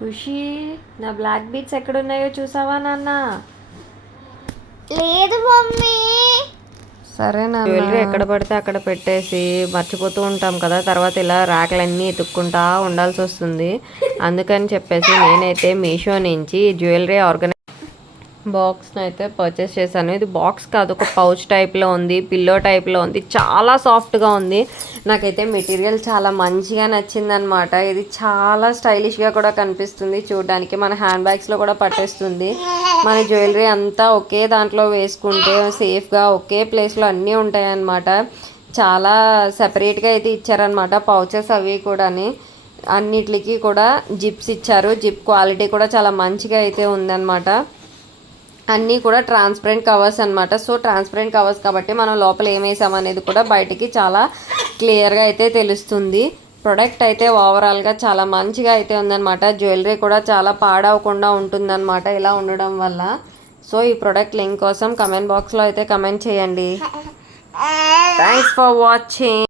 ఖుషి, నా black beads ఎక్కడున్నాయో చూసావా నాన్న? లేదు మమ్మీ. సరే నాన్న. జ్యువెలరీ ఎక్కడ పడితే అక్కడ పెట్టేసి మర్చిపోతూ ఉంటాం కదా, తర్వాత ఇలా ర్యాక్లన్నీ ఎత్తుక్కుంటా ఉండాల్సి వస్తుంది. అందుకని చెప్పేసి నేనైతే మీషో నుంచి జ్యువెలరీ బాక్స్ని అయితే పర్చేస్ చేశాను. ఇది బాక్స్ కాదు, ఒక పౌచ్ టైప్లో ఉంది, పిల్లో టైప్లో ఉంది, చాలా సాఫ్ట్గా ఉంది. నాకైతే మెటీరియల్ చాలా మంచిగా నచ్చిందనమాట. ఇది చాలా స్టైలిష్గా కూడా కనిపిస్తుంది చూడడానికి. మన హ్యాండ్ బ్యాగ్స్లో కూడా పట్టేస్తుంది. మన జ్యువెలరీ అంతా ఒకే దాంట్లో వేసుకుంటే సేఫ్గా ఒకే ప్లేస్లో అన్నీ ఉంటాయన్నమాట. చాలా సెపరేట్గా అయితే ఇచ్చారనమాట పౌచెస్ అవి కూడాని. అన్నిటికి కూడా జిప్స్ ఇచ్చారు. జిప్ క్వాలిటీ కూడా చాలా మంచిగా అయితే ఉందన్నమాట. అన్నీ కూడా ట్రాన్స్పరెంట్ కవర్స్ అనమాట. సో ట్రాన్స్పరెంట్ కవర్స్ కాబట్టి మనం లోపల ఏమేసామనేది కూడా బయటికి చాలా క్లియర్గా అయితే తెలుస్తుంది. ప్రొడక్ట్ అయితే ఓవరాల్గా చాలా మంచిగా అయితే ఉందన్నమాట. జ్యువెలరీ కూడా చాలా పాడవకుండా ఉంటుందన్నమాట ఇలా ఉండడం వల్ల. సో ఈ ప్రొడక్ట్ లింక్ కోసం కమెంట్ బాక్స్లో అయితే కమెంట్ చేయండి. Thanks for watching.